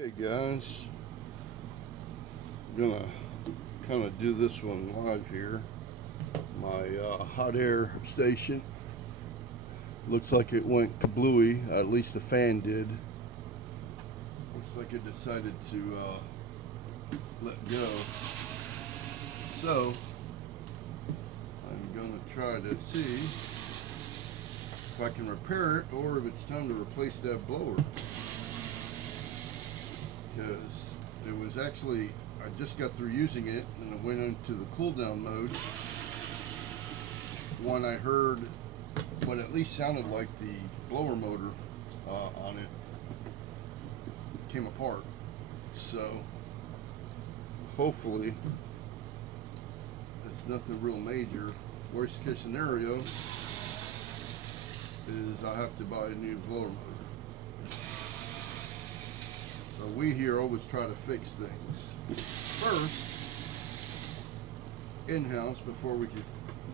Okay guys, I'm gonna kind of do this one live here. My hot air station looks like it went kablooey, at least the fan did. Looks like it decided to let go. So I'm gonna try to see if I can repair it or if it's time to replace that blower. Because it was actually, I just got through using it and it went into the cool down mode when I heard what at least sounded like the blower motor on it came apart. So hopefully it's nothing real major. Worst case scenario is I have to buy a new blower motor. So we here always try to fix things first in-house before we can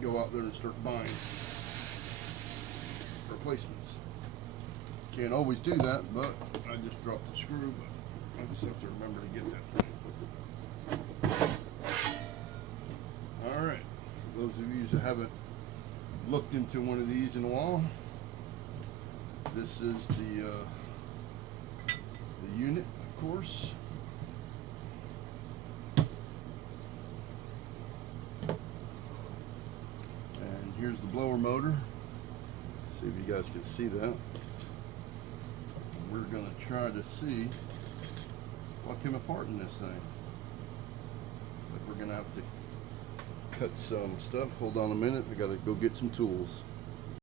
go out there and start buying replacements. Can't always do that, but I just dropped the screw, but I just have to remember to get that thing. Alright, for those of you that haven't looked into one of these in a while, this is the unit, of course. And here's the blower motor. See if you guys can see that. We're going to try to see what came apart in this thing. But we're going to have to cut some stuff. Hold on a minute. I got to go get some tools.